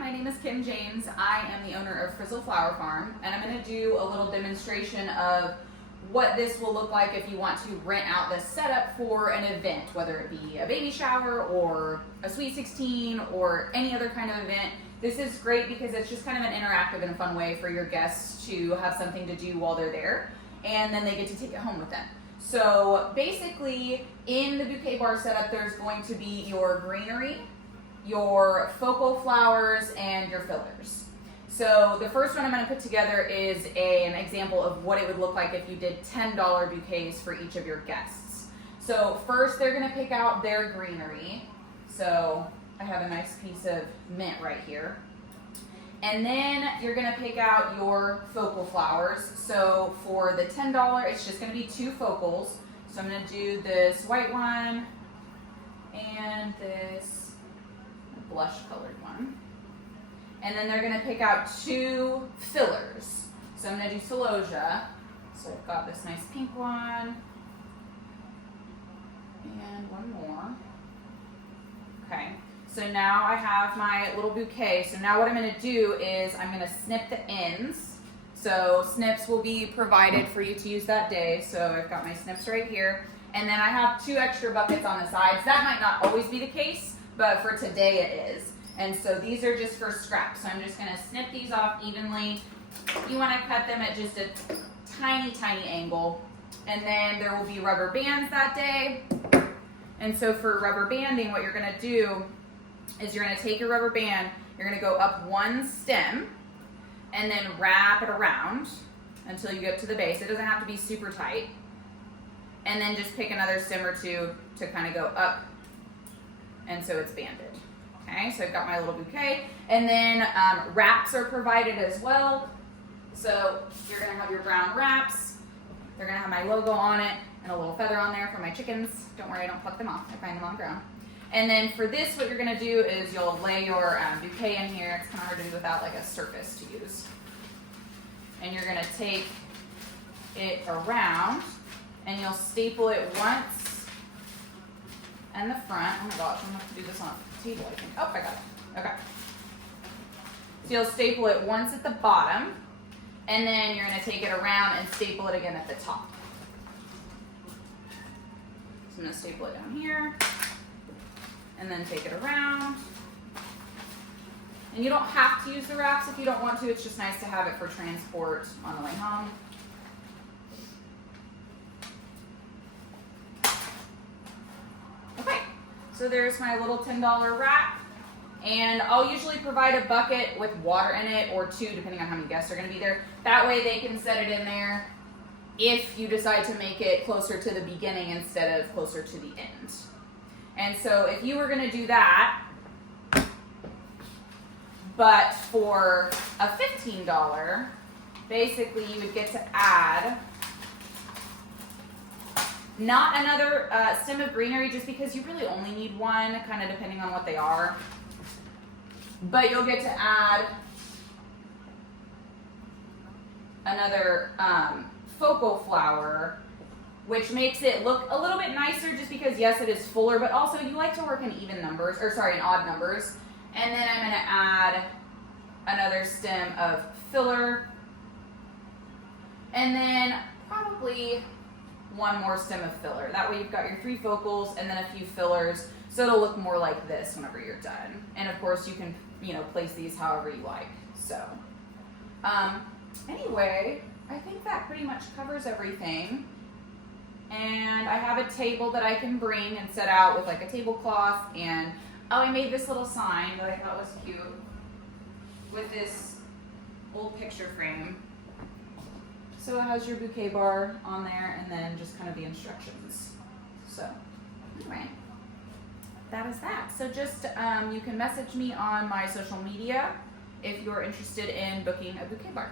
my name is Kim James. I am the owner of Frizzle Flower Farm, and I'm going to do a little demonstration of what this will look like if you want to rent out this setup for an event, whether it be a baby shower or a sweet 16 or any other kind of event. This is great because it's just kind of an interactive and fun way for your guests to have something to do while they're there, and then they get to take it home with them. So basically, in the bouquet bar setup, there's going to be your greenery, your focal flowers, and your fillers. So the first one I'm going to put together is an example of what it would look like if you did $10 bouquets for each of your guests. So first they're going to pick out their greenery. So I have a nice piece of mint right here. And then you're going to pick out your focal flowers. So for the $10, it's just going to be 2 focals. So I'm going to do this white one and this blush colored one. And then they're going to pick out 2 fillers. So I'm going to do celosia. So I've got this nice pink one and one more. Okay. So now I have my little bouquet. So now what I'm going to do is I'm going to snip the ends. So snips will be provided for you to use that day. So I've got my snips right here. And then I have 2 extra buckets on the sides. That might not always be the case, but for today it is. And so these are just for scraps. So I'm just going to snip these off evenly. You want to cut them at just a tiny, tiny angle. And then there will be rubber bands that day. And so for rubber banding, what you're going to do is you're going to take your rubber band, you're going to go up 1 stem, and then wrap it around until you get to the base. It doesn't have to be super tight. And then just pick another stem or 2 to kind of go up, and so it's banded. Okay, so I've got my little bouquet. And then wraps are provided as well. So you're going to have your brown wraps. They're going to have my logo on it and a little feather on there for my chickens. Don't worry, I don't pluck them off. I find them on the ground. And then for this, what you're going to do is you'll lay your bouquet in here. It's kind of hard to do without like a surface to use. And you're going to take it around and you'll staple it once in the front. Oh my gosh, I'm going to have to do this on a table, I think. Oh, I got it. Okay. So you'll staple it once at the bottom, and then you're going to take it around and staple it again at the top. So I'm going to staple it down here, and then take it around. And you don't have to use the wraps if you don't want to. It's just nice to have it for transport on the way home. Okay, so there's my little $10 wrap. And I'll usually provide a bucket with water in it, or 2, depending on how many guests are going to be there. That way they can set it in there if you decide to make it closer to the beginning instead of closer to the end. And so if you were going to do that, but for a $15, basically you would get to add not another stem of greenery, just because you really only need 1, kind of depending on what they are. But you'll get to add another focal flower, which makes it look a little bit nicer, just because yes, it is fuller, but also you like to work in even numbers, or sorry, in odd numbers. And then I'm going to add another stem of filler, and then probably 1 more stem of filler. That way you've got your 3 focals and then a few fillers, so it'll look more like this whenever you're done. And of course you can, place these however you like. So anyway, I think that pretty much covers everything. And I have a table that I can bring and set out with like a tablecloth, and I made this little sign that I thought was cute with this old picture frame. So it has your bouquet bar on there, and then just kind of the instructions. So anyway, that is that. So just you can message me on my social media if you're interested in booking a bouquet bar.